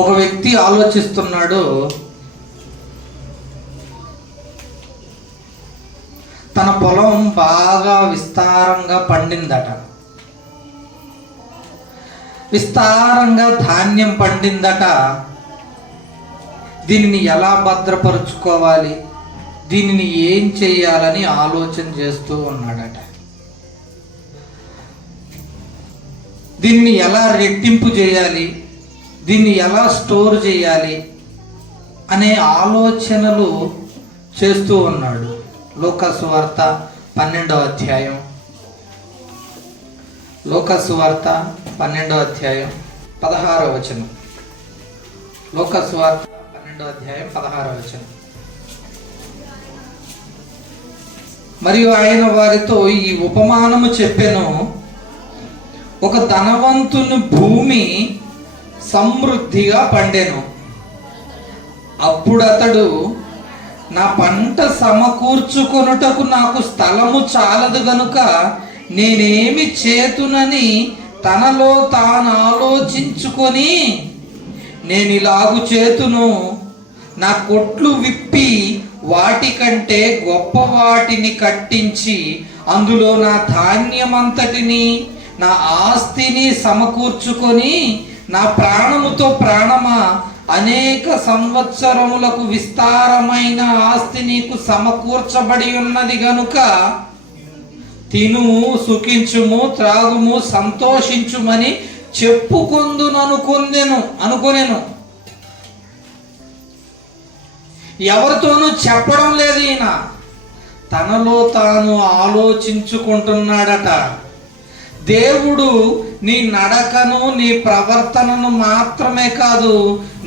ఒక వ్యక్తి ఆలోచిస్తున్నాడు, తన పొలం బాగా విస్తారంగా పండిందట. విస్తారంగా ధాన్యం పండిందట. దీనిని ఎలా భద్రపరుచుకోవాలి, దీనిని ఏం చేయాలని ఆలోచన చేస్తూ ఉన్నాడట. దీన్ని ఎలా రెట్టింపు చేయాలి, దీన్ని ఎలా స్టోర్ చేయాలి అనే ఆలోచనలు చేస్తూ ఉన్నాడు. లూకాసు వార్త 12వ అధ్యాయం, లూకాసు వార్త 12వ అధ్యాయం 16వ వచనం. లూకాసు వార్త 12వ అధ్యాయం 16వ వచనం. మరియు ఆయన వారితో ఈ ఉపమానము చెప్పెను, ఒక ధనవంతుని భూమి సమృద్ధిగా పండెను. అప్పుడు అతడు, నా పంట సమకూర్చుకొనుటకు నాకు స్థలము చాలదు గనుక నేనేమి చేతునని తనలో తాను ఆలోచించుకొని, నేను ఇలాగు చేతును, నా కొట్లు విప్పి వాటికంటే గొప్ప వాటిని కట్టించి అందులో నా ధాన్యమంతటిని నా ఆస్తిని సమకూర్చుకొని, నా ప్రాణముతో ప్రాణమా, అనేక సంవత్సరములకు విస్తారమైన ఆస్తి నీకు సమకూర్చబడి ఉన్నది గనుక తినుము, సుఖించుము, త్రాగుము, సంతోషించుమని అనుకొనెను. ఎవరితోనూ చెప్పడం లేదు ఈయన, తనలో తాను ఆలోచించుకుంటున్నాడట. దేవుడు నీ నడకను, నీ ప్రవర్తనను మాత్రమే కాదు,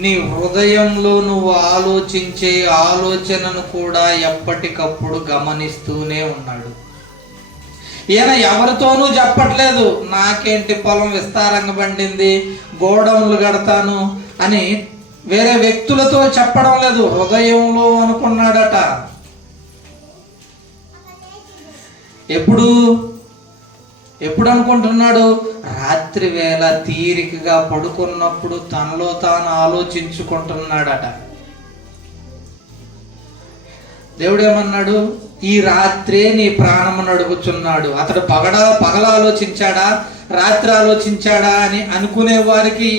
నీ హృదయంలో నువ్వు ఆలోచించే ఆలోచనను కూడా ఎప్పటికప్పుడు గమనిస్తూనే ఉన్నాడు. ఈయన ఎవరితోనూ చెప్పట్లేదు, నాకేంటి పొలం విస్తారంగా పండింది, గోడౌన్లు కడతాను అని వేరే వ్యక్తులతో చెప్పడం లేదు, హృదయంలో అనుకున్నాడట. ఎప్పుడు అనుకుంటున్నాడు? రాత్రి వేళ తీరికగా పడుకున్నప్పుడు తనలో తాను ఆలోచించుకుంటున్నాడట. దేవుడు ఏమన్నాడు? ఈ రాత్రే నీ ప్రాణమును అడుగుచున్నాడు. అతడు పగల ఆలోచించాడా, రాత్రి ఆలోచించాడా అని అనుకునే వారికి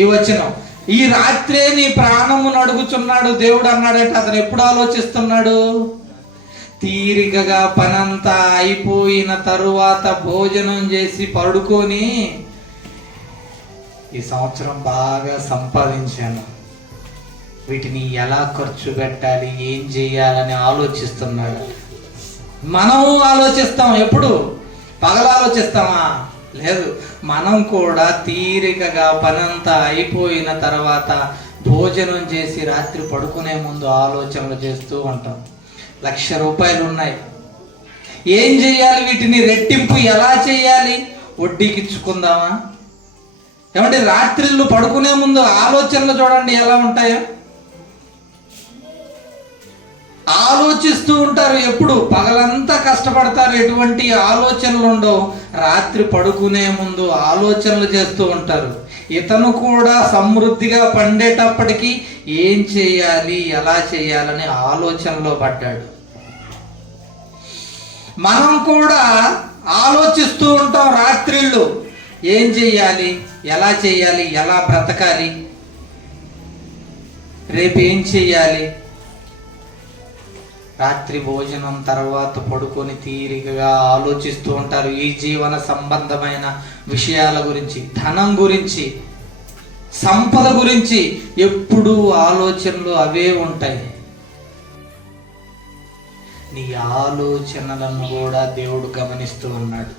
ఈ వచనం, ఈ రాత్రే నీ ప్రాణమును అడుగుచున్నాడు దేవుడు అన్నాడంటే అతను ఎప్పుడు ఆలోచిస్తున్నాడు? తీరికగా పనంతా అయిపోయిన తరువాత భోజనం చేసి పడుకొని, ఈ సంవత్సరం బాగా సంపాదించాను, వీటిని ఎలా ఖర్చు పెట్టాలి, ఏం చేయాలని ఆలోచిస్తున్నాడు. మనం ఆలోచిస్తాం, ఎప్పుడు? పగల ఆలోచిస్తామా? లేదు. మనం కూడా తీరికగా పనంతా అయిపోయిన తర్వాత భోజనం చేసి రాత్రి పడుకునే ముందు ఆలోచనలు చేస్తూ ఉంటాం. 1,00,000 రూపాయలు ఉన్నాయి, ఏం చేయాలి, వీటిని రెట్టింపు ఎలా చేయాలి, వడ్డీకి ఇచ్చుకుందామా? ఏమంటే రాత్రిళ్ళు పడుకునే ముందు ఆలోచనలు చూడండి ఎలా ఉంటాయో. ఆలోచిస్తూ ఉంటారు, ఎప్పుడు? పగలంతా కష్టపడతారు, ఎటువంటి ఆలోచనలు ఉండవు. రాత్రి పడుకునే ముందు ఆలోచనలు చేస్తూ ఉంటారు. ఇతను కూడా సమృద్ధిగా పండేటప్పటికీ ఏం చేయాలి, ఎలా చేయాలని ఆలోచనలో పడ్డాడు. మనం కూడా ఆలోచిస్తూ ఉంటాం రాత్రిళ్ళు, ఏం చేయాలి, ఎలా చేయాలి, ఎలా బ్రతకాలి, రేపు ఏం చేయాలి. రాత్రి భోజనం తర్వాత పడుకొని తీరికగా ఆలోచిస్తూ ఉంటారు ఈ జీవన సంబంధమైన విషయాల గురించి, ధనం గురించి, సంపద గురించి. ఎప్పుడూ ఆలోచనలు అవే ఉంటాయి. నీ ఆలోచనలను కూడా దేవుడు గమనిస్తూ ఉన్నాడు.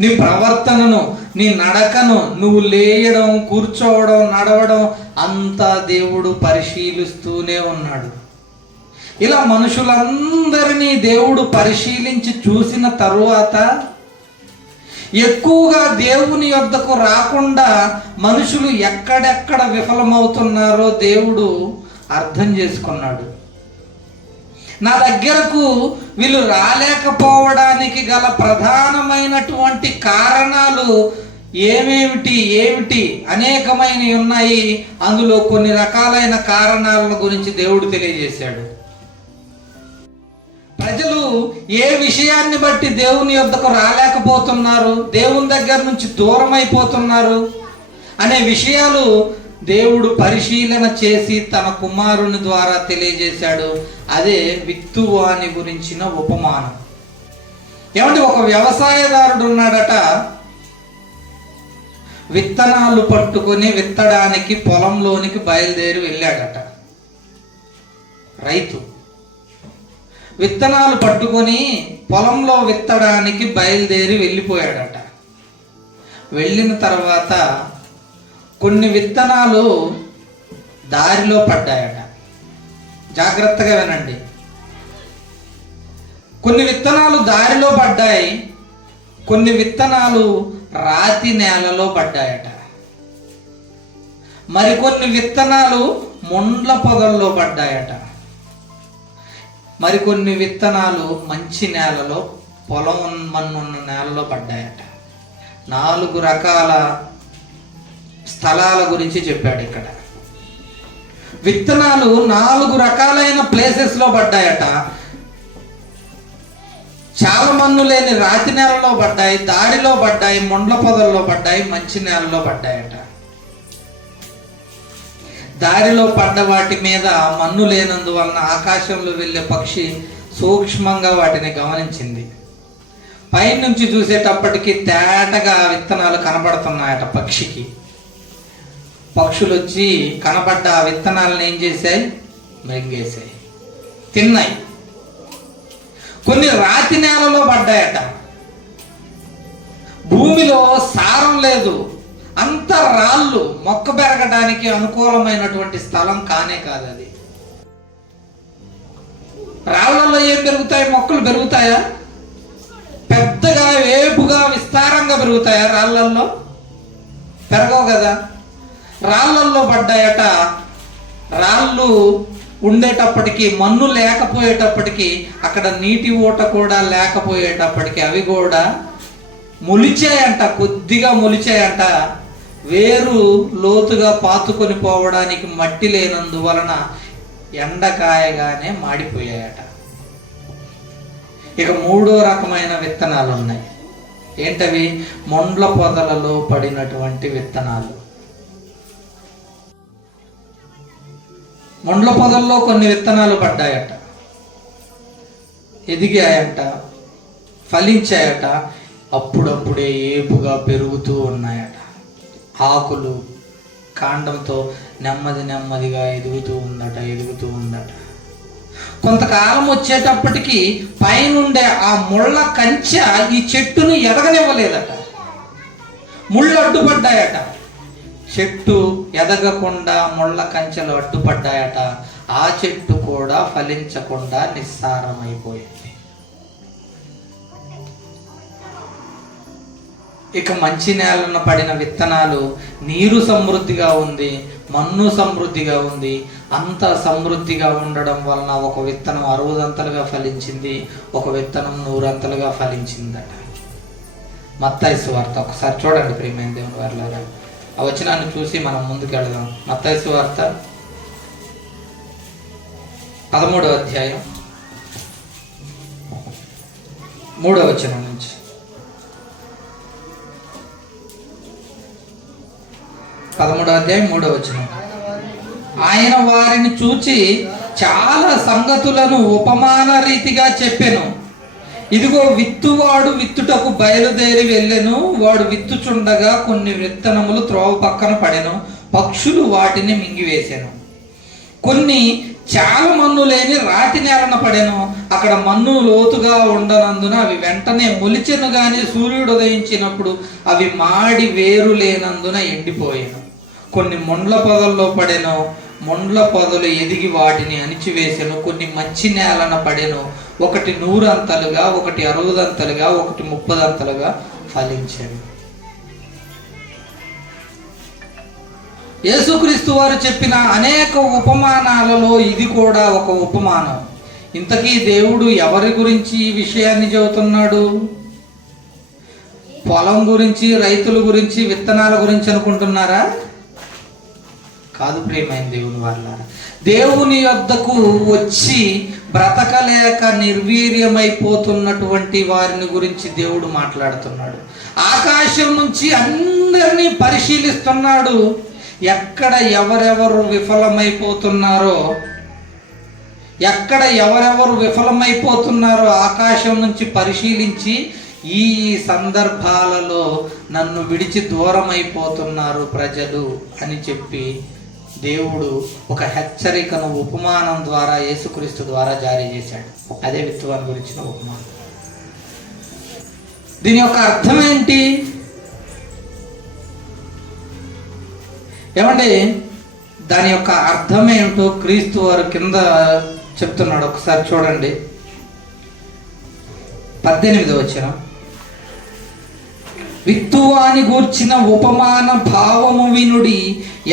నీ ప్రవర్తనను, నీ నడకను, నువ్వు లేయడం, కూర్చోవడం, నడవడం అంతా దేవుడు పరిశీలిస్తూనే ఉన్నాడు. ఇలా మనుషులందరినీ దేవుడు పరిశీలించి చూసిన తరువాత ఎక్కువగా దేవుని యొద్దకు రాకుండా మనుషులు ఎక్కడెక్కడ విఫలమవుతున్నారో దేవుడు అర్థం చేసుకున్నాడు. నా దగ్గరకు వీళ్ళు రాలేకపోవడానికి గల ప్రధానమైనటువంటి కారణాలు ఏమిటి అనేకమైనవి ఉన్నాయి. అందులో కొన్ని రకాలైన కారణాల గురించి దేవుడు తెలియజేశాడు. ప్రజలు ఏ విషయాన్ని బట్టి దేవుని యొద్దకు రాలేకపోతున్నారు, దేవుని దగ్గర నుంచి దూరం అయిపోతున్నారు అనే విషయాలు దేవుడు పరిశీలన చేసి తన కుమారుని ద్వారా తెలియజేశాడు. అదే విత్తువాని గురించిన ఉపమానం. ఏమంటే ఒక వ్యవసాయదారుడు ఉన్నాడట. విత్తనాలు పట్టుకొని విత్తడానికి పొలంలోనికి బయలుదేరి వెళ్ళాడట. రైతు విత్తనాలు పట్టుకొని పొలంలో విత్తడానికి బయలుదేరి వెళ్ళిపోయాడట. వెళ్ళిన తర్వాత కొన్ని విత్తనాలు దారిలో పడ్డాయట. జాగ్రత్తగా వినండి. కొన్ని విత్తనాలు దారిలో పడ్డాయి, కొన్ని విత్తనాలు రాతి నేలలో పడ్డాయట. మరికొన్ని విత్తనాలు ముండ్ల పొదల్లో పడ్డాయట. మరికొన్ని విత్తనాలు మంచి నేలలో, పొలం మన్నున్న నేలలో పడ్డాయట. 4 రకాల స్థలాల గురించి చెప్పాడు ఇక్కడ. విత్తనాలు 4 రకాలైన ప్లేసెస్లో పడ్డాయట. చాలా మన్ను లేని రాతి నేలలో పడ్డాయి, దాడిలో పడ్డాయి, ముండ్ల పొదల్లో పడ్డాయి, మంచి నేలలో పడ్డాయట. దారిలో పడ్డ వాటి మీద మన్ను లేనందువలన ఆకాశంలో వెళ్ళే పక్షి సూక్ష్మంగా వాటిని గమనించింది. పైనుంచి చూసేటప్పటికి తేటగా విత్తనాలు కనబడుతున్నాయట పక్షికి. పక్షులు వచ్చి కనబడ్డ ఆ విత్తనాలను ఏం చేశాయి? మృంగేశాయి, తిన్నాయి. కొన్ని రాతి నేలలో పడ్డాయట. భూమిలో సారం లేదు, అంత రాళ్ళు, మొక్క పెరగడానికి అనుకూలమైనటువంటి స్థలం కానే కాదు అది. రాళ్లలో ఏం పెరుగుతాయి? మొక్కలు పెరుగుతాయా? పెద్దగా వేపుగా విస్తారంగా పెరుగుతాయా? రాళ్లల్లో పెరగవు కదా. రాళ్లల్లో పడ్డాయట. రాళ్ళు ఉండేటప్పటికి, మన్ను లేకపోయేటప్పటికి, అక్కడ నీటి ఊట కూడా లేకపోయేటప్పటికి అవి కూడా మొలిచాయంట, కొద్దిగా మొలిచాయంట. వేరు లోతుగా పాతుకొని పోవడానికి మట్టి లేనందువలన ఎండకాయగానే మాడిపోయాయట. ఇక 3వ రకమైన విత్తనాలు ఉన్నాయి. ఏంటవి? ముండ్ల పొదలలో పడినటువంటి విత్తనాలు. ముండ్ల పొదల్లో కొన్ని విత్తనాలు పడ్డాయట, ఎదిగాయట, ఫలించాయట, అప్పుడప్పుడే ఏపుగా పెరుగుతూ ఉన్నాయట. ఆకులు కాండంతో నెమ్మదిగా ఎదుగుతూ ఉందట. కొంతకాలం వచ్చేటప్పటికి పైనుండే ఆ ముళ్ళ కంచె ఈ చెట్టును ఎదగనివ్వలేదట. ముళ్ళు అడ్డుపడ్డాయట. చెట్టు ఎదగకుండా ముళ్ళ కంచెలు అడ్డుపడ్డాయట. ఆ చెట్టు కూడా ఫలించకుండా నిస్సారమైపోయింది. ఇక మంచి నేలను పడిన విత్తనాలు, నీరు సమృద్ధిగా ఉంది, మన్ను సమృద్ధిగా ఉంది. అంత సమృద్ధిగా ఉండడం వలన ఒక విత్తనం 60 అంతలుగా ఫలించింది, ఒక విత్తనం 100 అంతలుగా ఫలించిందట. మత్తయి సువార్త ఒకసారి చూడండి ప్రియమైన దేవుని వారలారా. ఆ వచనాన్ని చూసి మనం ముందుకు వెళదాం. మత్తయి సువార్త 13వ అధ్యాయం 3వ వచనం నుంచి. 13వ అధ్యాయం 3వ వచనం. ఆయన వారిని చూచి చాలా సంగతులను ఉపమాన రీతిగా చెప్పెను. ఇదిగో విత్తువాడు విత్తుటకు బయలుదేరి వెళ్ళెను. వాడు విత్తుచుండగా కొన్ని విత్తనములు త్రోవ పక్కన పడెను, పక్షులు వాటిని మింగివేసెను. కొన్ని చాలా మన్ను లేని రాతి నేలన పడెను. అక్కడ మన్ను లోతుగా ఉండనందున అవి వెంటనే మొలిచెను, గాని సూర్యుడు ఉదయించినప్పుడు అవి మాడి వేరు లేనందున ఎండిపోయాను. కొన్ని ముండ్ల పొదల్లో పడెను, ముండ్ల పొదలు ఎదిగి వాటిని అణిచివేసెను. కొన్ని మంచి నేలన పడెను, ఒకటి 100 అంతలుగా, ఒకటి 60 అంతలుగా, ఒకటి 30 అంతలుగా ఫలించాను. యేసుక్రీస్తు వారు చెప్పిన అనేక ఉపమానాలలో ఇది కూడా ఒక ఉపమానం. ఇంతకీ దేవుడు ఎవరి గురించి ఈ విషయాన్ని చెబుతున్నాడు? పొలం గురించి, రైతుల గురించి, విత్తనాల గురించి అనుకుంటున్నారా? కాదు ప్రియమైన దేవుని వాళ్ళారా. దేవుని యొద్దకు వచ్చి బ్రతకలేక నిర్వీర్యమైపోతున్నటువంటి వారిని గురించి దేవుడు మాట్లాడుతున్నాడు. ఆకాశం నుంచి అందరినీ పరిశీలిస్తున్నాడు. ఎక్కడ ఎవరెవరు విఫలమైపోతున్నారో ఆకాశం నుంచి పరిశీలించి ఈ సందర్భాలలో నన్ను విడిచి దూరం అయిపోతున్నారు ప్రజలు అని చెప్పి దేవుడు ఒక హెచ్చరికను ఉపమానం ద్వారా, యేసుక్రీస్తు ద్వారా జారీ చేశాడు. అదే విత్తువాని గురించిన ఉపమానం. దీని యొక్క అర్థం ఏంటి ఏమంటే, దాని యొక్క అర్థం ఏమిటో క్రీస్తు వారు కింద చెప్తున్నాడు. ఒకసారి చూడండి, 18వ వచనం. విత్తువాని గూర్చిన ఉపమాన భావము వినుడి.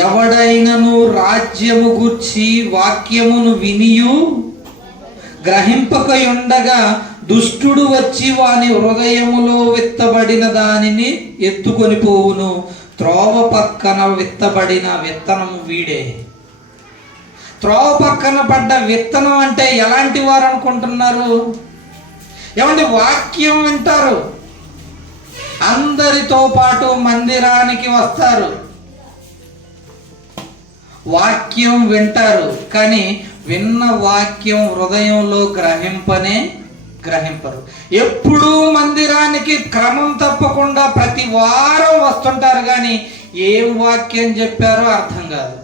ఎవడైనను రాజ్యము గూర్చి వాక్యమును వినియు గ్రహింపకయుండగా దుష్టుడు వచ్చి వాని హృదయములో విత్తబడిన దానిని ఎత్తుకొని పోవును. త్రోవ పక్కన విత్తబడిన విత్తనము వీడే. త్రోవ పక్కన పడ్డ విత్తనం అంటే ఎలాంటి వారు అనుకుంటున్నారు? ఏమంటే, వాక్యం వింటారు, అందరితో పాటు మందిరానికి వస్తారు, వాక్యం వింటారు, కానీ విన్న వాక్యం హృదయంలో గ్రహింపరు. ఎప్పుడూ మందిరానికి క్రమం తప్పకుండా ప్రతి వారం వస్తుంటారు, కానీ ఏం వాక్యం చెప్పారో అర్థం కాదు,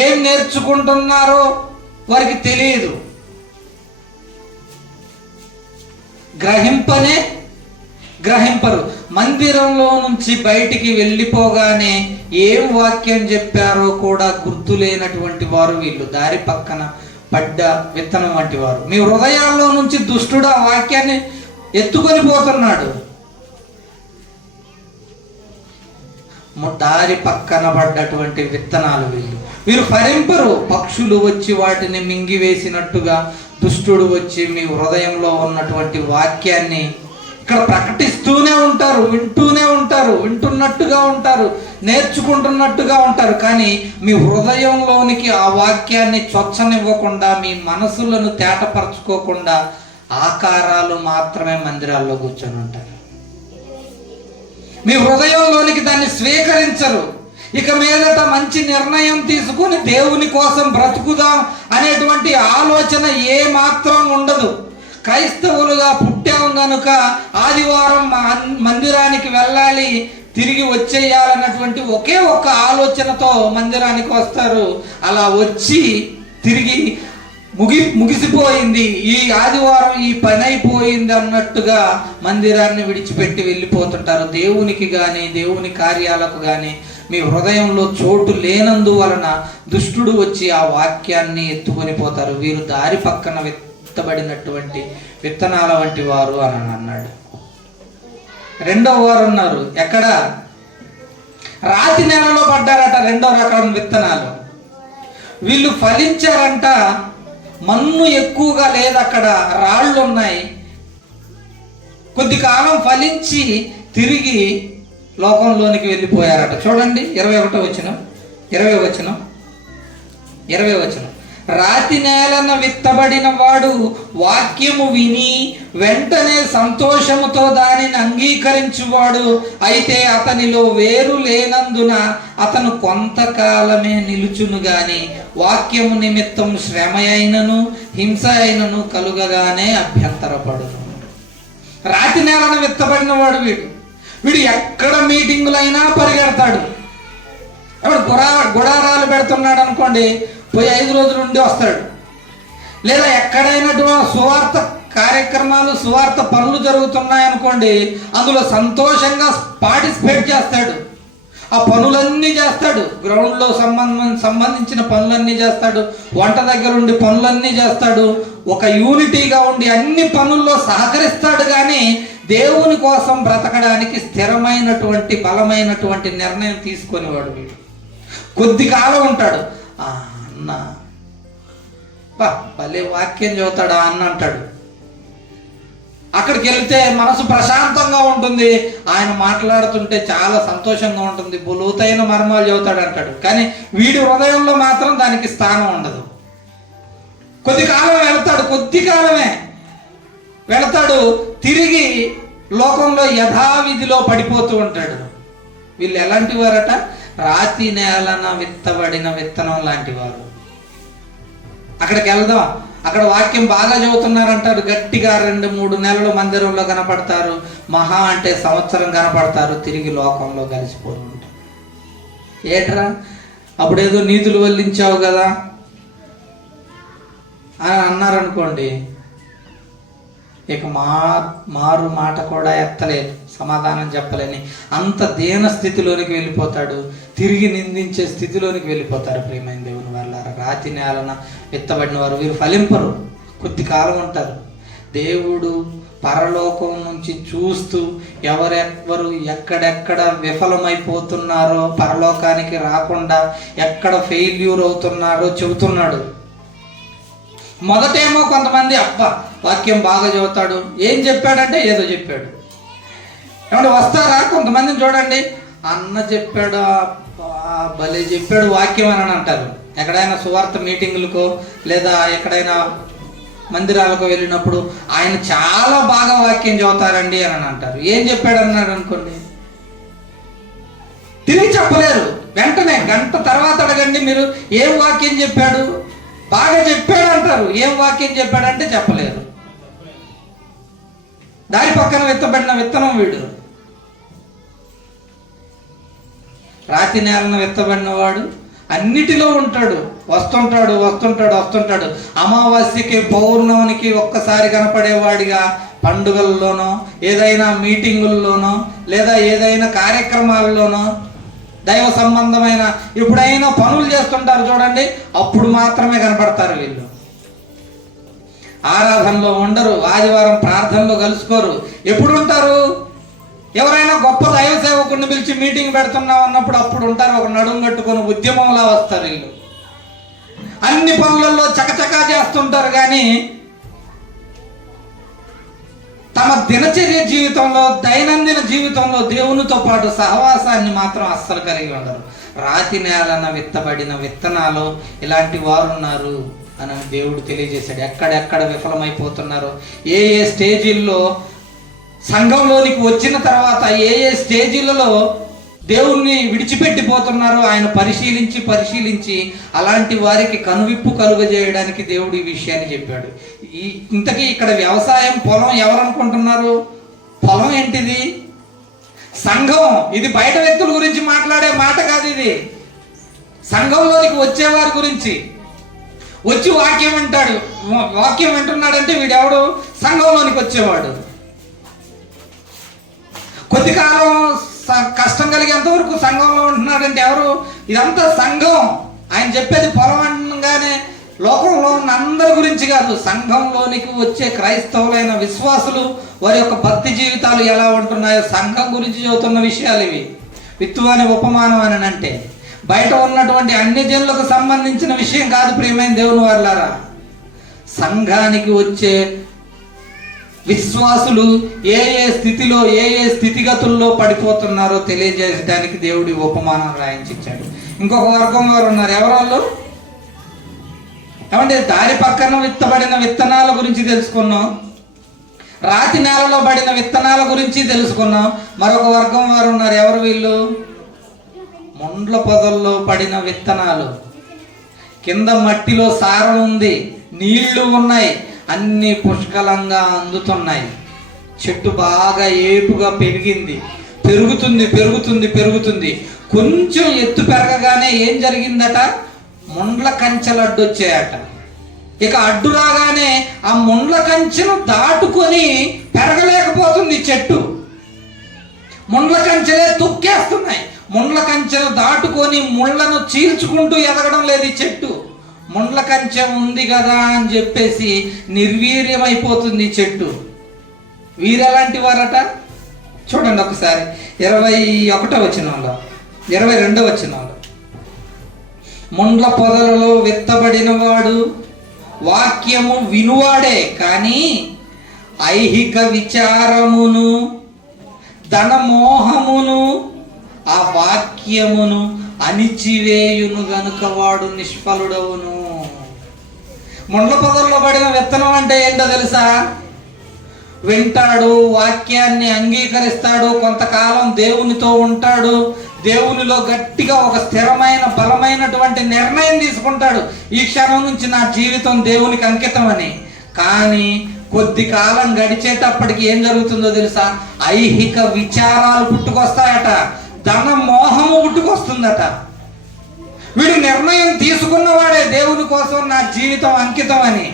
ఏం నేర్చుకుంటున్నారో వారికి తెలియదు. గ్రహింపరు. మందిరంలో నుంచి బయటికి వెళ్ళిపోగానే ఏం వాక్యం చెప్పారో కూడా గుర్తులేనటువంటి వారు వీళ్ళు. దారి పక్కన పడ్డ విత్తనం వంటి వారు. మీ హృదయాల్లో నుంచి దుష్టుడు ఆ వాక్యాన్ని ఎత్తుకొని పోతున్నాడు. దారి పక్కన పడ్డటువంటి విత్తనాలు వీరు ఫలింపరు. పక్షులు వచ్చి వాటిని మింగివేసినట్టుగా దుష్టుడు వచ్చి మీ హృదయంలో ఉన్నటువంటి వాక్యాన్ని ఇక్కడ ప్రకటిస్తూనే ఉంటారు, వింటున్నట్టుగా ఉంటారు, నేర్చుకుంటున్నట్టుగా ఉంటారు, కానీ మీ హృదయంలోనికి ఆ వాక్యాన్ని చొచ్చనివ్వకుండా, మీ మనసులను తేటపరచుకోకుండా ఆకారాలు మాత్రమే మందిరాల్లో కూర్చొని ఉంటారు. మీ హృదయంలోనికి దాన్ని స్వీకరించరు. ఇక మీదట మంచి నిర్ణయం తీసుకుని దేవుని కోసం బ్రతుకుదాం అనేటువంటి ఆలోచన ఏ మాత్రం ఉండదు. క్రైస్తవులుగా పుట్టాం గనుక ఆదివారం మందిరానికి వెళ్ళాలి, తిరిగి వచ్చేయాలన్నటువంటి ఒకే ఒక్క ఆలోచనతో మందిరానికి వస్తారు. అలా వచ్చి తిరిగి ముగిసిపోయింది, ఈ ఆదివారం ఈ పని అయిపోయింది అన్నట్టుగా మందిరాన్ని విడిచిపెట్టి వెళ్ళిపోతుంటారు. దేవునికి కానీ దేవుని కార్యాలకు కానీ మీ హృదయంలో చోటు లేనందువలన దుష్టుడు వచ్చి ఆ వాక్యాన్ని ఎత్తుకొని పోతారు. వీరు దారి పక్కన విత్తబడినటువంటి విత్తనాల వంటి వారు అని అన్నాడు. రెండవ వారు ఉన్నారు. ఎక్కడ? రాతి నేలలో పడ్డారట. రెండో రకం విత్తనాలు. వీళ్ళు ఫలించారంట. మన్ను ఎక్కువగా లేదు, అక్కడ రాళ్ళు ఉన్నాయి. కొద్ది కాలం ఫలించి తిరిగి లోకంలోనికి వెళ్ళిపోయారట. చూడండి 21వ వచనం. రాతి నేలన విత్తబడిన వాడు వాక్యము విని వెంటనే సంతోషముతో దానిని అంగీకరించువాడు. అయితే అతనిలో వేరు లేనందున అతను కొంతకాలమే నిలుచును గాని వాక్యము నిమిత్తం శ్రమ అయినను హింస అయినను కలుగగానే అభ్యంతరపడును. రాతి నేలన విత్తబడిన వాడు వీడు ఎక్కడ మీటింగులైనా పరిగెడతాడు. గుడారాలు పెడుతున్నాడు అనుకోండి, పోయి 5 రోజులు ఉండి వస్తాడు. లేదా ఎక్కడైనా సువార్త కార్యక్రమాలు, సువార్త పనులు జరుగుతున్నాయనుకోండి, అందులో సంతోషంగా పార్టిసిపేట్ చేస్తాడు. ఆ పనులన్నీ చేస్తాడు. గ్రౌండ్లో సంబంధించిన పనులన్నీ చేస్తాడు. వంట దగ్గర ఉండి పనులన్నీ చేస్తాడు. ఒక యూనిటీగా ఉండి అన్ని పనుల్లో సహకరిస్తాడు. కానీ దేవుని కోసం బ్రతకడానికి స్థిరమైనటువంటి బలమైనటువంటి నిర్ణయం తీసుకునేవాడు వీడు. కొద్ది కాలం ఉంటాడు. అన్న భలే వాక్యం చదువుతాడా అన్న అంటాడు. అక్కడికి వెళ్తే మనసు ప్రశాంతంగా ఉంటుంది, ఆయన మాట్లాడుతుంటే చాలా సంతోషంగా ఉంటుంది, లోతైన మర్మాలు చెబుతాడు అంటాడు. కానీ వీడి హృదయంలో మాత్రం దానికి స్థానం ఉండదు. కొద్ది కాలం వెళతాడు, కొద్ది కాలమే వెళతాడు, తిరిగి లోకంలో యథావిధిలో పడిపోతూ ఉంటాడు. వీళ్ళు ఎలాంటి వారట? రాతి నేలన విత్తబడిన విత్తనం లాంటి వారు. అక్కడికి వెళ్దాం, అక్కడ వాక్యం బాగా చదువుతున్నారంటారు, గట్టిగా 2-3 నెలలు మందిరంలో కనపడతారు, మహా అంటే సంవత్సరం కనపడతారు, తిరిగి లోకంలో కలిసిపోతూ ఉంటారు. ఏట్రా అప్పుడేదో నీతులు వల్లించావు కదా అని అన్నారనుకోండి, ఇక మారు మాట కూడా ఎత్తలేదు, సమాధానం చెప్పలేని అంత దీన స్థితిలోనికి వెళ్ళిపోతాడు, తిరిగి నిందించే స్థితిలోనికి వెళ్ళిపోతారు. ప్రియమైన దేవుని వాళ్ళారా, రాతి నేలన విత్తబడిన వారు వీరు ఫలింపరు, కొద్ది కాలం ఉంటారు. దేవుడు పరలోకం నుంచి చూస్తూ ఎవరెవరు ఎక్కడెక్కడ విఫలమైపోతున్నారో, పరలోకానికి రాకుండా ఎక్కడ ఫెయిల్యూర్ అవుతున్నారో చెబుతున్నాడు. మొదటేమో కొంతమంది అబ్బా వాక్యం బాగా చదువుతాడు, ఏం చెప్పాడంటే ఏదో చెప్పాడు. ఏమంటే వస్తారా? కొంతమందిని చూడండి, అన్న చెప్పాడు, భలే చెప్పాడు వాక్యం అని అంటారు. ఎక్కడైనా సువార్త మీటింగులకో లేదా ఎక్కడైనా మందిరాలకు వెళ్ళినప్పుడు ఆయన చాలా బాగా వాక్యం చదువుతారండి అని అంటారు. ఏం చెప్పాడు అన్నాడు అనుకోండి, తిరిగి చెప్పలేరు. వెంటనే గంట తర్వాత అడగండి మీరు, ఏం వాక్యం చెప్పాడు? బాగా చెప్పాడు అంటారు. ఏం వాక్యం చెప్పాడంటే చెప్పలేరు. దారి పక్కన విత్తబడిన విత్తనం వీడు. రాతి నేలను విత్తబడిన వాడు అన్నిటిలో ఉంటాడు, వస్తుంటాడు. అమావాస్యకి పౌర్ణమికి ఒక్కసారి కనపడేవాడిగా పండుగల్లోనో ఏదైనా మీటింగుల్లోనో లేదా ఏదైనా కార్యక్రమాల్లోనో దైవ సంబంధమైన ఎప్పుడైనా పనులు చేస్తుంటారు చూడండి, అప్పుడు మాత్రమే కనపడతారు వీళ్ళు. ఆరాధనలో ఉండరు, ఆదివారం ప్రార్థనలో కలుసుకోరు. ఎప్పుడు ఉంటారు? ఎవరైనా గొప్ప దైవ సేవకుడిని పిలిచి మీటింగ్ పెడుతున్నాం అన్నప్పుడు అప్పుడు ఉంటారు. ఒక నడుము కట్టుకొని ఉద్యమంలా వస్తారు వీళ్ళు. అన్ని పనులలో చకచకా చేస్తుంటారు, కానీ తమ దినచర్య జీవితంలో, దైనందిన జీవితంలో దేవునితో పాటు సహవాసాన్ని మాత్రం అస్సలు కలిగి ఉండరు. రాతి నేలన విత్తబడిన విత్తనాలు ఇలాంటి వారు ఉన్నారు అని దేవుడు తెలియజేశాడు. ఎక్కడెక్కడ విఫలమైపోతున్నారో, ఏ స్టేజీల్లో సంఘంలోనికి వచ్చిన తర్వాత ఏ స్టేజీలలో దేవుణ్ణి విడిచిపెట్టిపోతున్నారో ఆయన పరిశీలించి అలాంటి వారికి కనువిప్పు కలుగజేయడానికి దేవుడు ఈ విషయాన్ని చెప్పాడు. ఇంతకీ ఇక్కడ వ్యవసాయం, పొలం ఎవరు అనుకుంటున్నారు? పొలం ఏంటిది? సంఘం. ఇది బయట వ్యక్తుల గురించి మాట్లాడే మాట కాదు, ఇది సంఘంలోనికి వచ్చేవారి గురించి. వచ్చి వాక్యం వింటాడు, వాక్యం వింటున్నాడంటే వీడెవడు? సంఘంలోనికి వచ్చేవాడు. కొద్ది కాలం కష్టం కలిగేంత వరకు సంఘంలో ఉంటున్నాడంటే ఎవరు? ఇదంతా సంఘం. ఆయన చెప్పేది పొలం అనగానే లోకంలో ఉన్న అందరి గురించి కాదు, సంఘంలోనికి వచ్చే క్రైస్తవులైన విశ్వాసులు వారి యొక్క భక్తి జీవితాలు ఎలా ఉంటున్నాయో సంఘం గురించి చెబుతున్న విషయాలు ఇవి. విత్తు అనే ఉపమానం అని అంటే బయట ఉన్నటువంటి అన్ని జనులకు సంబంధించిన విషయం కాదు. ప్రియమైన దేవుని వారలారా, సంఘానికి వచ్చే విశ్వాసులు ఏ స్థితిలో, ఏ స్థితిగతుల్లో పడిపోతున్నారో తెలియజేయడానికి దేవుడి ఉపమానం రాయించాడు. ఇంకొక వర్గం వారు ఉన్నారు. ఎవరు? ఏమంటే దారి పక్కన విత్తబడిన విత్తనాల గురించి తెలుసుకున్నాం, రాతి నేలలో పడిన విత్తనాల గురించి తెలుసుకున్నాం. మరొక వర్గం వారు ఉన్నారు. ఎవరు వీళ్ళు? ముండ్ల పొదల్లో పడిన విత్తనాలు. కింద మట్టిలో సారం ఉంది, నీళ్లు ఉన్నాయి, అన్ని పుష్కలంగా అందుతున్నాయి. చెట్టు బాగా ఏపుగా పెరుగుతుంది. కొంచెం ఎత్తు పెరగగానే ఏం జరిగిందట? ముండ్ల కంచెలు అడ్డొచ్చాయట. ఇక అడ్డు రాగానే ఆ ముండ్ల కంచెను దాటుకొని పెరగలేకపోతుంది చెట్టు. ముండ్ల కంచెలే తొక్కేస్తున్నాయి. ముండ్ల కంచెను దాటుకొని ముళ్ళను చీల్చుకుంటూ ఎదగడం లేదు ఈ చెట్టు. ముండ్ల కంచె ఉంది కదా అని చెప్పేసి నిర్వీర్యమైపోతుంది చెట్టు. వీరెలాంటి వారట? చూడండి ఒకసారి 21వ వచనంలో, 22వ వచనంలో, ముండ్ల పొదలలో విత్తబడిన వాడు వాక్యము వినువాడే, కానీ ఐహిక విచారమును ధనమోహమును ఆ వాక్యమును అణిచివేయును గనుక వాడు నిష్ఫలుడవును. ముండ్ల పొదల్లో పడిన విత్తనం అంటే ఏంటో తెలుసా? వింటాడు, వాక్యాన్ని అంగీకరిస్తాడు, కొంతకాలం దేవునితో ఉంటాడు, దేవునిలో గట్టిగా ఒక స్థిరమైన బలమైనటువంటి నిర్ణయం తీసుకుంటాడు, ఈ క్షణం నుంచి నా జీవితం దేవునికి అంకితం అని. కానీ కొద్ది కాలం గడిచేటప్పటికి ఏం జరుగుతుందో తెలుసా? ఐహిక విచారాలు పుట్టుకొస్తాయట, ధన మోహము పుట్టుకొస్తుందట. వీడు నిర్ణయం తీసుకున్నవాడే దేవుని కోసం నా జీవితం అంకితం అని.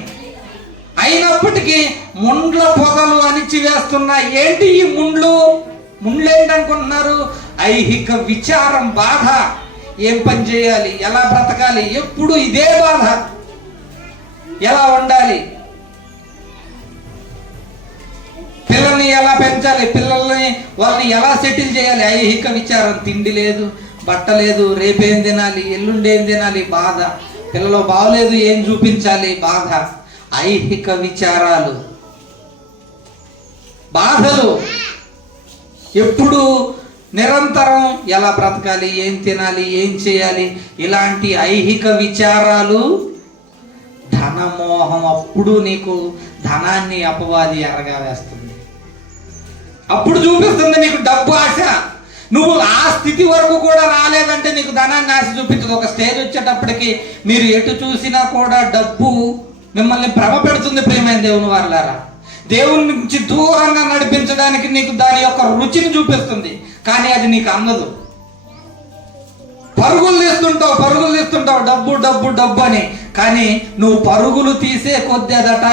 అయినప్పటికీ ముండ్ల పొదలు అణిచివేస్తున్నా. ఏంటి ఈ ముండ్లు ఏంటనుకుంటున్నారు? ఐహిక విచారం, బాధ. ఏం పని చేయాలి, ఎలా బ్రతకాలి, ఎప్పుడు ఇదే బాధ. ఎలా ఉండాలి, పిల్లల్ని ఎలా పెంచాలి, వాళ్ళని ఎలా సెటిల్ చేయాలి, ఐహిక విచారం. తిండి లేదు, బట్ట లేదు, రేపేం తినాలి, ఎల్లుండేం తినాలి, బాధ. పిల్లలు బాగలేదు, ఏం చూపించాలి, బాధ. ఐహిక విచారాలు, బాధలు, ఎప్పుడు నిరంతరం ఎలా బ్రతకాలి, ఏం తినాలి, ఏం చేయాలి, ఇలాంటి ఐహిక విచారాలు, ధనమోహం. అప్పుడు నీకు ధనాన్ని అపవాది ఎరగా వేస్తుంది. అప్పుడు చూపిస్తుంది నీకు డబ్బు ఆశ. నువ్వు ఆ స్థితి వరకు కూడా రాలేదంటే నీకు ధనాన్ని ఆశ చూపించదు. ఒక స్టేజ్ వచ్చేటప్పటికి మీరు ఎటు చూసినా కూడా డబ్బు మిమ్మల్ని భ్రమ పెడుతుంది. ప్రియమైన దేవుని వారలారా, దేవుని నుంచి దూరంగా నడిపించడానికి నీకు దాని యొక్క రుచిని చూపిస్తుంది, కానీ అది నీకు అందదు. పరుగులు తీస్తుంటావు డబ్బు డబ్బు డబ్బు అని. కానీ నువ్వు పరుగులు తీసే కొద్ది అదట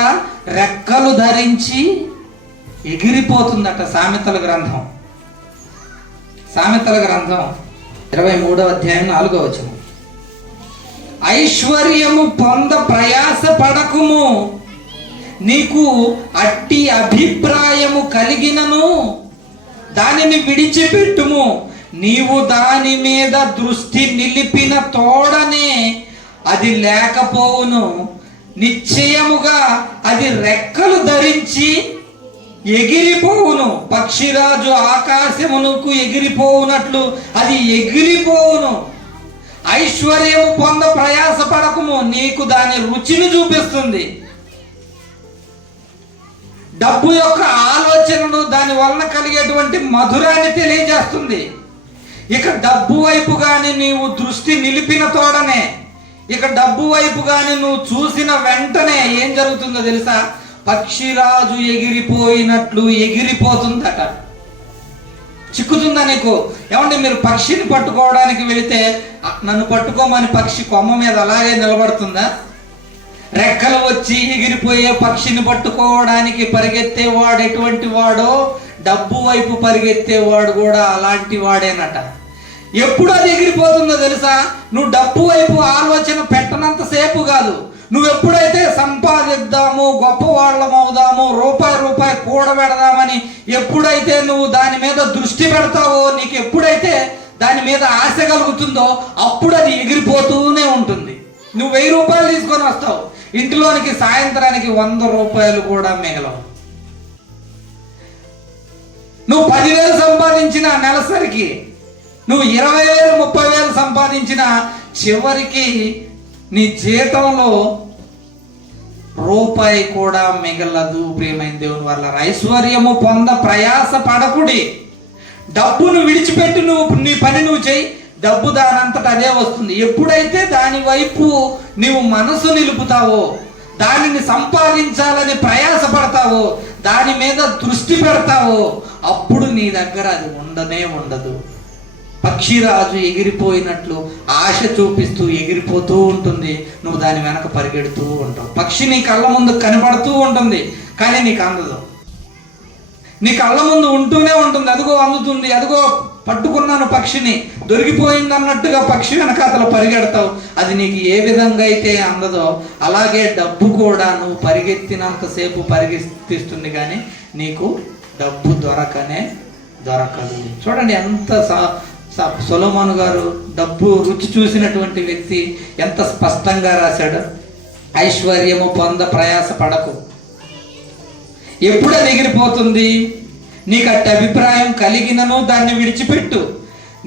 రెక్కలు ధరించి ఎగిరిపోతుందట. సామెతల గ్రంథం 23వ అధ్యాయం 4వ వచనం. ఐశ్వర్యము పొంద ప్రయాస పడకుము, నీకు అట్టి అభిప్రాయము కలిగినను దానిని విడిచిపెట్టుము. నీవు దాని మీద దృష్టి నిలిపిన తోడనే అది లేకపోవును. నిశ్చయముగా అది రెక్కలు ధరించి ఎగిరిపోవును. పక్షిరాజు ఆకాశమునకు ఎగిరిపోవునట్లు అది ఎగిరిపోవును. ఐశ్వర్యము పొంద ప్రయాస పడకము, నీకు దాని రుచిని చూపిస్తుంది. డబ్బు యొక్క ఆలోచనను, దాని వలన కలిగేటువంటి మధురాన్ని తెలియజేస్తుంది. ఇక డబ్బు వైపు కానీ నీవు దృష్టి నిలిపిన తోడనే, ఇక డబ్బు వైపు కానీ నువ్వు చూసిన వెంటనే ఏం జరుగుతుందో తెలుసా? పక్షిరాజు ఎగిరిపోయినట్లు ఎగిరిపోతుందట. చిక్కుతుందా నీకు? ఏమంటే మీరు పక్షిని పట్టుకోవడానికి వెళితే నన్ను పట్టుకోమని పక్షి కొమ్మ మీద అలాగే నిలబడుతుందా? రెక్కలు వచ్చి ఎగిరిపోయే పక్షిని పట్టుకోవడానికి పరిగెత్తేవాడు ఎటువంటి వాడో, డబ్బు వైపు పరిగెత్తేవాడు కూడా అలాంటి వాడేనట. ఎప్పుడు అది ఎగిరిపోతుందో తెలుసా? నువ్వు డబ్బు వైపు ఆలోచన పెట్టనంతసేపు కాదు. నువ్వు ఎప్పుడైతే సంపాదిద్దాము, గొప్పవాళ్ళం అవుదాము, రూపాయి కూడబెడదామని ఎప్పుడైతే నువ్వు దాని మీద దృష్టి పెడతావో, నీకు ఎప్పుడైతే దాని మీద ఆశ కలుగుతుందో అప్పుడు అది ఎగిరిపోతూనే ఉంటుంది. నువ్వు 1000 రూపాయలు తీసుకొని వస్తావు, ఇంటిలోనికి సాయంత్రానికి 100 రూపాయలు కూడా మిగలవు. నువ్వు 10,000 సంపాదించిన నెలసరికి, నువ్వు 20,000 30,000 సంపాదించిన చివరికి నీ జీతంలో రూపాయి కూడా మిగలదు. ప్రియమైన దేవుని వల్ల ఐశ్వర్యము పొంద ప్రయాస పడకుడి. డబ్బును విడిచిపెట్టి నీ పని నువ్వు చేయి, డబ్బు దానంతట అదే వస్తుంది. ఎప్పుడైతే దాని వైపు నీవు మనసు నిలుపుతావో, దానిని సంపాదించాలని ప్రయాస పడతావో, దాని మీద దృష్టి పెడతావో, అప్పుడు నీ దగ్గర అది ఉండనే ఉండదు. పక్షిరాజు ఎగిరిపోయినట్లు ఆశ చూపిస్తూ ఎగిరిపోతూ ఉంటుంది, నువ్వు దాని వెనక పరిగెడుతూ ఉంటావు. పక్షి నీ కళ్ళ ముందు కనపడుతూ ఉంటుంది, కానీ నీకు అందదు. నీ కళ్ళ ముందు ఉంటూనే ఉంటుంది, అదిగో అందుతుంది, అదిగో పట్టుకున్నాను పక్షిని, దొరికిపోయింది అన్నట్టుగా పక్షి వెనకాతల పరిగెడతావు. అది నీకు ఏ విధంగా అయితే అందదో అలాగే డబ్బు కూడా నువ్వు పరిగెత్తినంతసేపు పరిగెత్తిస్తుంది, కానీ నీకు డబ్బు దొరకదు. చూడండి ఎంత సొలొమోను గారు డబ్బు రుచి చూసినటువంటి వ్యక్తి ఎంత స్పష్టంగా రాశాడు. ఐశ్వర్యము పొంద ప్రయాస పడకు. ఎప్పుడు అది ఎగిరిపోతుంది? నీకు అట్టి అభిప్రాయం కలిగినను దాన్ని విడిచిపెట్టు.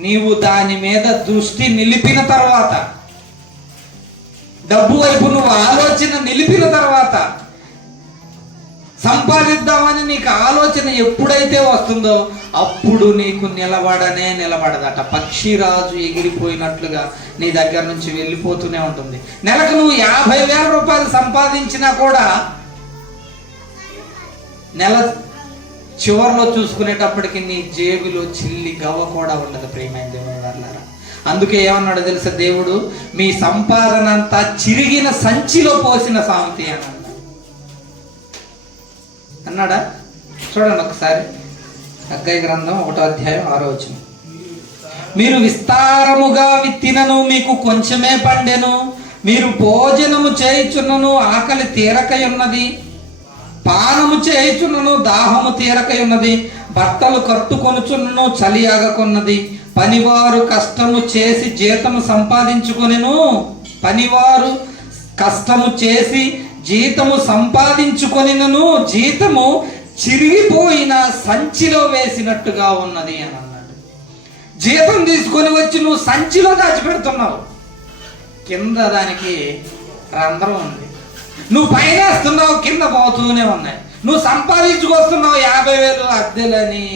నీవు దాని మీద దృష్టి నిలిపిన తర్వాత, డబ్బు వైపు నువ్వు ఆలోచన నిలిపిన తర్వాత, సంపాదిద్దామని నీకు ఆలోచన ఎప్పుడైతే వస్తుందో అప్పుడు నీకు నిలబడదట. పక్షిరాజు ఎగిరిపోయినట్లుగా నీ దగ్గర నుంచి వెళ్ళిపోతూనే ఉంటుంది. నెలకు నువ్వు 50,000 రూపాయలు సంపాదించినా కూడా నెల చివరిలో చూసుకునేటప్పటికి నీ జేబులో చిల్లి గవ్వ కూడా ఉండదు ప్రియమైన దేవుని వాళ్ళారా. అందుకే ఏమన్నాడు తెలుసా దేవుడు? మీ సంపాదన అంతా చిరిగిన సంచిలో పోసిన సామెత అన్నాడా? చూడండి ఒకసారి హగ్గై గ్రంథం 1వ అధ్యాయం 6వ వచనం. మీరు విస్తారముగా విత్తినను మీకు కొంచెమే పండెను, మీరు భోజనము చేయుచున్నను ఆకలి తీరకై ఉన్నది, పానము చేయుచున్నను దాహము తీరకై ఉన్నది, బట్టలు కట్టుకొనుచున్నను చలి ఆగకున్నది, పనివారు కష్టము చేసి జీతము సంపాదించుకొనెను, పనివారు కష్టము చేసి జీతము సంపాదించుకొనినను జీతము చిరిగిపోయిన సంచిలో వేసినట్టుగా ఉన్నది అని అన్నాడు. జీతం తీసుకొని వచ్చి నువ్వు సంచిలో దాచిపెడుతున్నావు, కింద దానికి రంధ్రం ఉంది. నువ్వు పైన వేస్తున్నావు, కింద పోతూనే ఉన్నాయి. నువ్వు సంపాదించుకొస్తున్నావు 50,000 అద్దెలని,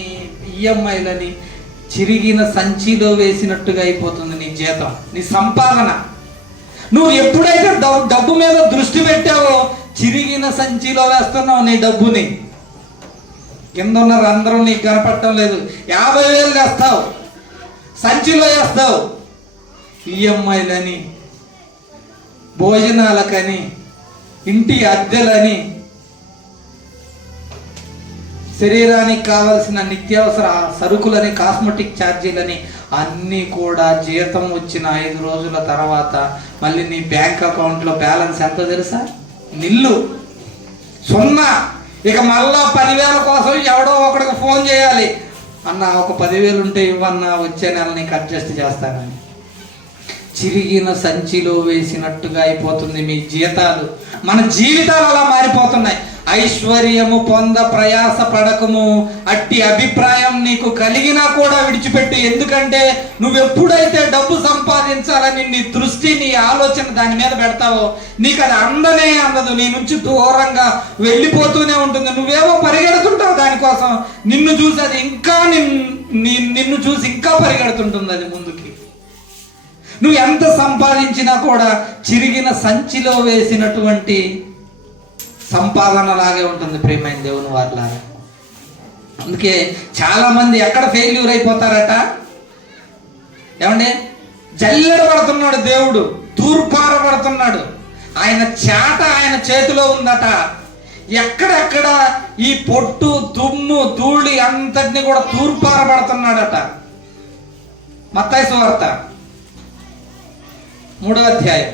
ఈఎంఐలని, చిరిగిన సంచిలో వేసినట్టుగా అయిపోతుంది నీ జీతం, నీ సంపాదన. నువ్వు ఎప్పుడైతే డబ్బు మీద దృష్టి పెట్టావో చిరిగిన సంచిలో వేస్తున్నావు నీ డబ్బుని. కింద ఉన్న రంధ్రం నీకు కనపడటం లేదు. 50,000 వేస్తావు, సంచిలో వేస్తావు, ఈఎంఐలని, భోజనాలకని, ఇంటి అద్దెలని, శరీరానికి కావలసిన నిత్యావసర సరుకులని, కాస్మెటిక్ ఛార్జీలని అన్నీ కూడా జీతం వచ్చిన 5 రోజుల తర్వాత మళ్ళీ నీ బ్యాంక్ అకౌంట్లో బ్యాలెన్స్ ఎంతో తెలుసా? నిల్లు, సున్నా. ఇక మళ్ళా 10,000 కోసం ఎవడో ఒకడికి ఫోన్ చేయాలి, అన్న ఒక 10,000 ఉంటే ఇవ్వన్నా, వచ్చే నెల నీకు అడ్జస్ట్ చేస్తానని. చిరిగిన సంచిలో వేసినట్టుగా అయిపోతుంది మీ జీతాలు. మన జీవితాలు అలా మారిపోతున్నాయి. ఐశ్వర్యము పొంద ప్రయాస పడకము, అట్టి అభిప్రాయం నీకు కలిగినా కూడా విడిచిపెట్టు. ఎందుకంటే నువ్వెప్పుడైతే డబ్బు సంపాదించాలని నీ దృష్టి, నీ ఆలోచన దాని మీద పెడతావో నీకు అది అందదు. నీ నుంచి దూరంగా వెళ్ళిపోతూనే ఉంటుంది. నువ్వేమో పరిగెడుతుంటావు దానికోసం, నిన్ను చూసి అది ఇంకా నిన్ను చూసి ఇంకా పరిగెడుతుంటుంది అది ముందుకి. నువ్వు ఎంత సంపాదించినా కూడా చిరిగిన సంచిలో వేసినటువంటి సంపాదన లాగే ఉంటుంది ప్రియమైన దేవుని వారిలాగా. అందుకే చాలా మంది ఎక్కడ ఫెయిల్యూర్ అయిపోతారట? ఏమండి, జల్లెడ పడుతున్నాడు దేవుడు, తూర్పారబడుతున్నాడు. ఆయన చాట ఆయన చేతిలో ఉందట. ఎక్కడెక్కడ ఈ పొట్టు, దుమ్ము, ధూళి అంతటిని కూడా తూర్పారబడుతున్నాడట. మత్తయి సువార్త 3వ అధ్యాయం,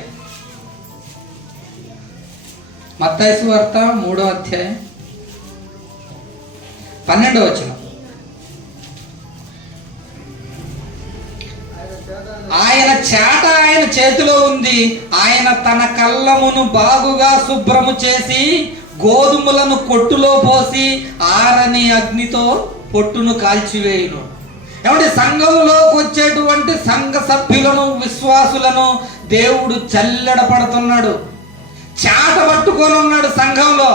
మత్తయి సువార్త 3వ అధ్యాయం 12వ వచనం. ఆయన చాట ఆయన చేతిలో ఉంది, ఆయన తన కళ్ళమును బాగుగా శుభ్రము చేసి గోధుమలను కొట్టులో పోసి ఆరని అగ్నితో పొట్టును కాల్చివేయును. ఏమంటే సంఘంలోకి వచ్చేటువంటి సంఘ సభ్యులను, విశ్వాసులను దేవుడు చల్లెడ పడుతున్నాడు. చాట పట్టుకొని ఉన్నాడు సంఘంలో.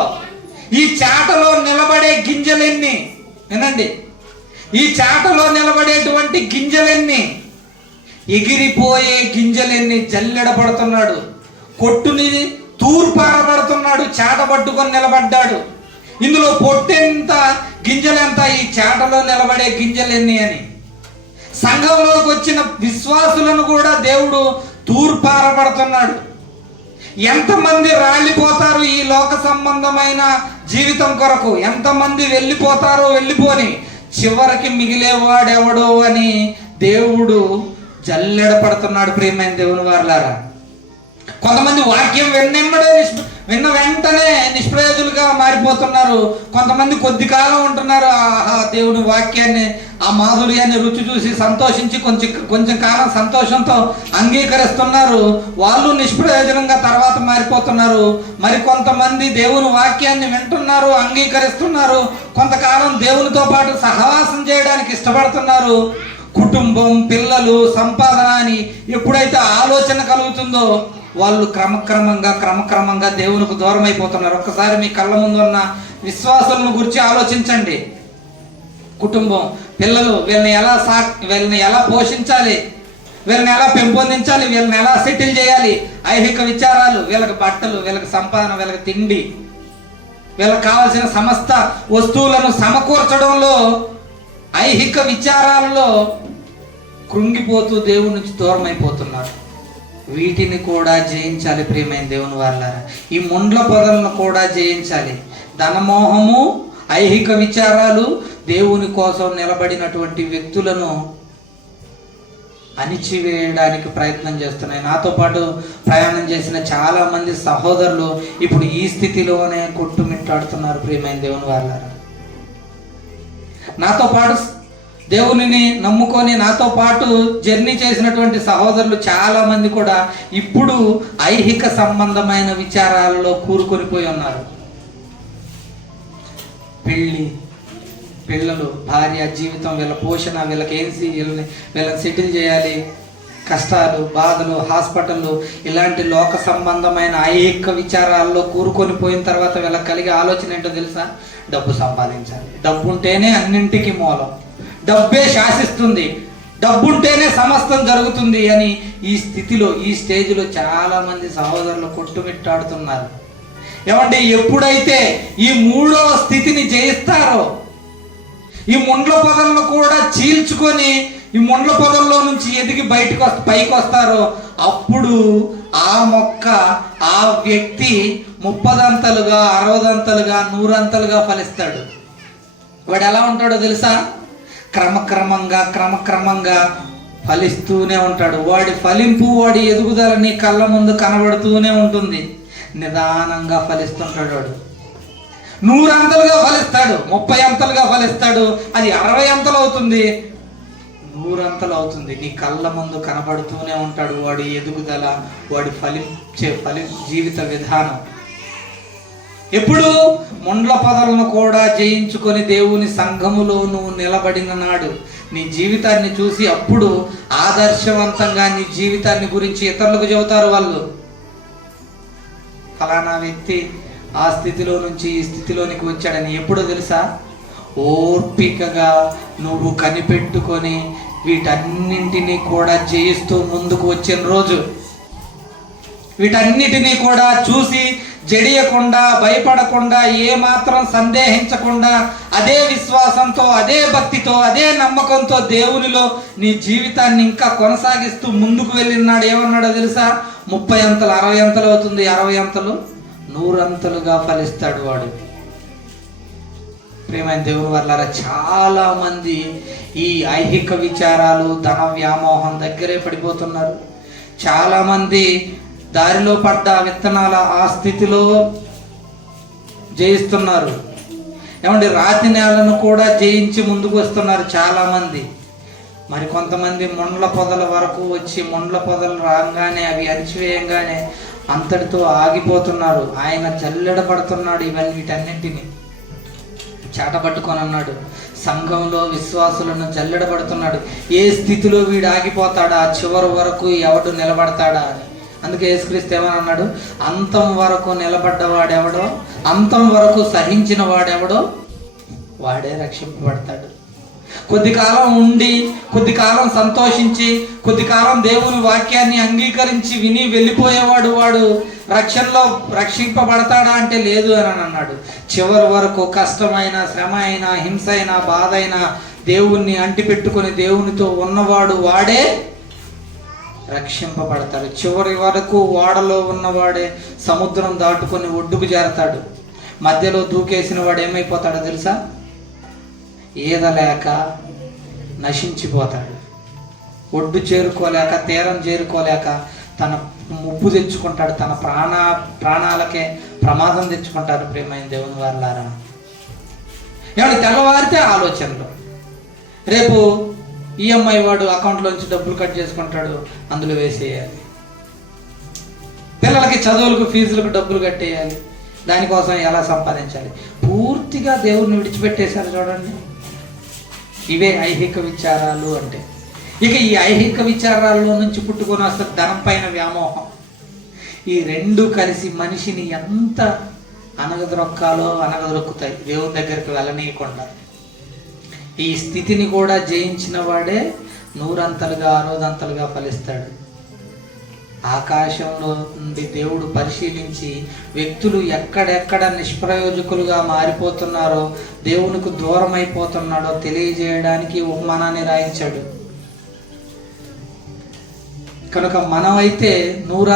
ఈ చాటలో నిలబడే గింజలెన్ని, వినండి, ఈ చాటలో నిలబడేటువంటి గింజలెన్ని, ఎగిరిపోయే గింజలెన్ని జల్లెడ పడుతున్నాడు. కొట్టుని తూర్పారబడుతున్నాడు, చాట పట్టుకొని నిలబడ్డాడు. ఇందులో పొట్టెంత, గింజలెంత, ఈ చాటలో నిలబడే గింజలెన్ని అని. సంఘంలోకి వచ్చిన విశ్వాసులను కూడా దేవుడు తూర్పారబడుతున్నాడు. ఎంతమంది రాలిపోతారు ఈ లోక సంబంధమైన జీవితం కొరకు, ఎంతమంది వెళ్ళిపోతారో వెళ్ళిపోని, చివరికి మిగిలేవాడెవడో అని దేవుడు జల్లెడ పడుతున్నాడు ప్రియమైన దేవుని వారలారా. కొంతమంది వాక్యం విన్న వెంటనే నిష్ప్రయోజులుగా మారిపోతున్నారు. కొంతమంది కొద్ది కాలం ఉంటున్నారు, దేవుని వాక్యాన్ని ఆ మాధుర్యాన్ని రుచి చూసి సంతోషించి కొంచెం కాలం సంతోషంతో అంగీకరిస్తున్నారు. వాళ్ళు నిష్ప్రయోజనంగా తర్వాత మారిపోతున్నారు. మరి కొంతమంది దేవుని వాక్యాన్ని వింటున్నారు, అంగీకరిస్తున్నారు, కొంతకాలం దేవునితో పాటు సహవాసం చేయడానికి ఇష్టపడుతున్నారు. కుటుంబం, పిల్లలు, సంపాదన అని ఎప్పుడైతే ఆలోచన కలుగుతుందో వాళ్ళు క్రమక్రమంగా దేవునికి దూరం అయిపోతున్నారు. ఒక్కసారి మీ కళ్ళ ముందు ఉన్న విశ్వాసులను గురించి ఆలోచించండి. కుటుంబం, పిల్లలు, వీళ్ళని ఎలా పోషించాలి, వీళ్ళని ఎలా పెంపొందించాలి, వీళ్ళని ఎలా సెటిల్ చేయాలి, ఐహిక విచారాలు, వీళ్ళకి బట్టలు, వీళ్ళకి సంపాదన, వీళ్ళకి తిండి, వీళ్ళకి కావాల్సిన సమస్త వస్తువులను సమకూర్చడంలో, ఐహిక విచారాలలో కృంగిపోతూ దేవుడి నుంచి దూరం అయిపోతున్నారు. వీటిని కూడా జయించాలి ప్రియమైన దేవుని వాళ్ళారా. ఈ ముండ్ల పొదలను కూడా జయించాలి. ధనమోహము, ఐహిక విచారాలు దేవుని కోసం నిలబడినటువంటి వ్యక్తులను అణిచివేయడానికి ప్రయత్నం చేస్తున్నాయి. నాతో పాటు ప్రయాణం చేసిన చాలా మంది సహోదరులు ఇప్పుడు ఈ స్థితిలోనే కొట్టుమిట్టాడుతున్నారు ప్రియమైన దేవుని వాళ్ళారా. నాతో పాటు దేవునిని నమ్ముకొని నాతో పాటు జర్నీ చేసినటువంటి సహోదరులు చాలా మంది కూడా ఇప్పుడు ఐహిక సంబంధమైన విచారాలలో కూరుకొని పోయి ఉన్నారు. పెళ్ళి, పిల్లలు, భార్య, జీవితం, వీళ్ళ పోషణ, వీళ్ళని సెటిల్ చేయాలి, కష్టాలు, బాధలు, హాస్పిటళ్ళు, ఇలాంటి లోక సంబంధమైన ఐహిక విచారాల్లో కూరుకొని పోయిన తర్వాత వీళ్ళకి కలిగే ఆలోచన ఏంటో తెలుసా? డబ్బు సంపాదించాలి, డబ్బు ఉంటేనే అన్నింటికి మూలం, డబ్బే శాసిస్తుంది, డబ్బుంటేనే సమస్తం జరుగుతుంది అని ఈ స్థితిలో, ఈ స్టేజ్లో చాలా మంది సహోదరులు కొట్టుమిట్టాడుతున్నారు. ఏమంటే ఎప్పుడైతే ఈ మూడవ స్థితిని జయిస్తారో, ఈ ముండ్ల పొదలను కూడా చీల్చుకొని ఈ ముండ్ల పొదల్లో నుంచి ఎదిగి పైకి వస్తారో అప్పుడు ఆ మొక్క, ఆ వ్యక్తి 30 60 100 ఫలిస్తాడు. వాడు ఎలా ఉంటాడో తెలుసా? క్రమక్రమంగా ఫలిస్తూనే ఉంటాడు. వాడి ఫలింపు, వాడి ఎదుగుదల నీ కళ్ళ ముందు కనబడుతూనే ఉంటుంది. నిదానంగా ఫలిస్తుంటాడు. వాడు 100 ఫలిస్తాడు, 30 ఫలిస్తాడు, అది 60 అవుతుంది, 100 అవుతుంది. నీ కళ్ళ ముందు కనబడుతూనే ఉంటాడు వాడి ఎదుగుదల, వాడి ఫలించే జీవిత విధానం. ఎప్పుడు? ముండ్ల పొదలను కూడా జయించుకొని దేవుని సంఘములో నువ్వు నిలబడిన నాడు నీ జీవితాన్ని చూసి అప్పుడు ఆదర్శవంతంగా నీ జీవితాన్ని గురించి ఇతరులకు చెబుతారు. వాళ్ళు ఫలానా వ్యక్తి ఆ స్థితిలో నుంచి ఈ స్థితిలోనికి వచ్చాడని. ఎప్పుడో తెలుసా? ఓర్పికగా నువ్వు కనిపెట్టుకొని వీటన్నింటినీ కూడా జయిస్తూ ముందుకు వచ్చిన రోజు, వీటన్నిటినీ కూడా చూసి జడియకుండా, భయపడకుండా, ఏమాత్రం సందేహించకుండా, అదే విశ్వాసంతో, అదే భక్తితో, అదే నమ్మకంతో దేవునిలో నీ జీవితాన్ని ఇంకా కొనసాగిస్తూ ముందుకు వెళ్ళినాడు. ఏమన్నాడో తెలుసా? 30 60 అవుతుంది, 60 100 ఫలిస్తాడు వాడు. ప్రియమైన దేవుని వాళ్ళారా, చాలా మంది ఈ ఐహిక విచారాలు, ధన వ్యామోహం దగ్గరే పడిపోతున్నారు. చాలా మంది దారిలో పడ్డ విత్తనాల ఆ స్థితిలో జయిస్తున్నారు. ఏమంటే రాతి నేలను కూడా జయించి ముందుకు వస్తున్నారు చాలా మంది. మరి కొంతమంది ముండ్ల పొదల వరకు వచ్చి ముండ్ల పొదలు రాగానే, అవి అరిచివేయంగానే అంతటితో ఆగిపోతున్నారు. ఆయన జల్లెడ పడుతున్నాడు వీటన్నింటినీ చాటపట్టుకొని అన్నాడు. సంఘంలో విశ్వాసులను జల్లెడ పడుతున్నాడు. ఏ స్థితిలో వీడు ఆగిపోతాడా, చివరి వరకు ఎవడు నిలబడతాడా అని. అందుకే యేసుక్రీస్తు ఏమని అన్నాడు? అంతం వరకు నిలబడ్డవాడెవడో, అంతం వరకు సహించిన వాడెవడో వాడే రక్షింపబడతాడు. కొద్ది కాలం ఉండి, కొద్ది కాలం సంతోషించి, కొద్ది కాలం దేవుని వాక్యాన్ని అంగీకరించి విని వెళ్ళిపోయేవాడు వాడు రక్షణలో రక్షింపబడతాడా అంటే లేదు అని అన్నాడు. చివరి వరకు కష్టమైన, శ్రమ అయినా, హింస అయినా, బాధ అయినా దేవుణ్ణి అంటిపెట్టుకుని దేవునితో ఉన్నవాడు వాడే రక్షింపబడతాడు. చివరి వరకు ఓడలో ఉన్నవాడే సముద్రం దాటుకొని ఒడ్డుకు చేరతాడు. మధ్యలో దూకేసిన వాడు ఏమైపోతాడో తెలుసా? ఈదలేక నశించిపోతాడు. ఒడ్డు చేరుకోలేక, తీరం చేరుకోలేక తన ముప్పు తెచ్చుకుంటాడు, తన ప్రాణాలకే ప్రమాదం తెచ్చుకుంటాడు. ప్రియమైన దేవుని వాళ్ళారా, ఏమంటే తెల్లవారితే ఆలోచనలు, రేపు ఈఎంఐ వాడు అకౌంట్లోంచి డబ్బులు కట్ చేసుకుంటాడు, అందులో వేసేయాలి. పిల్లలకి చదువులకు ఫీజులకు డబ్బులు కట్టేయాలి. దానికోసం ఎలా సంపాదించాలి? పూర్తిగా దేవుడిని విడిచిపెట్టేశారు చూడండి. ఇవే ఐహిక విచారాలు అంటే. ఇక ఈ ఐహిక విచారాల్లో నుంచి పుట్టుకొని వస్తే ధనం పైన వ్యామోహం. ఈ రెండు కలిసి మనిషిని ఎంత అనగదొక్కుతాయి, దేవుని దగ్గరికి వెళ్ళనీయకుండా. ఈ స్థితిని కూడా జయించిన వాడే 100 60 ఫలిస్తాడు. ఆకాశంలో నుండి దేవుడు పరిశీలించి వ్యక్తులు ఎక్కడెక్కడ నిష్ప్రయోజకులుగా మారిపోతున్నారో, దేవునికి దూరం అయిపోతున్నాడో తెలియజేయడానికి ఉపమానాన్ని రాయించాడు. కనుక మనమైతే 100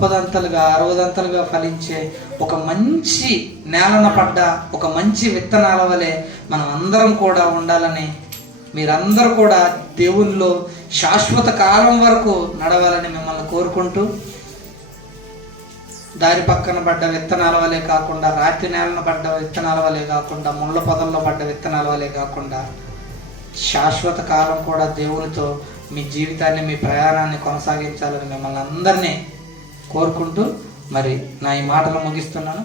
30 60 ఫలించే ఒక మంచి నేలన పడ్డ ఒక మంచి విత్తనాల వలె మనం అందరం కూడా ఉండాలని, మీరందరూ కూడా దేవునిలో శాశ్వత కాలం వరకు నడవాలని మిమ్మల్ని కోరుకుంటూ, దారి పక్కన పడ్డ విత్తనాల వలె కాకుండా, రాత్రి నేలన పడ్డ విత్తనాల వలె కాకుండా, ముళ్ళ పొదల్లో పడ్డ విత్తనాల వలె కాకుండా, శాశ్వత కాలం కూడా దేవునితో మీ జీవితాన్ని, మీ ప్రయాణాన్ని కొనసాగించాలని మిమ్మల్ని అందరినీ కోరుకుంటూ మరి నా ఈ మాటలు ముగిస్తున్నాను.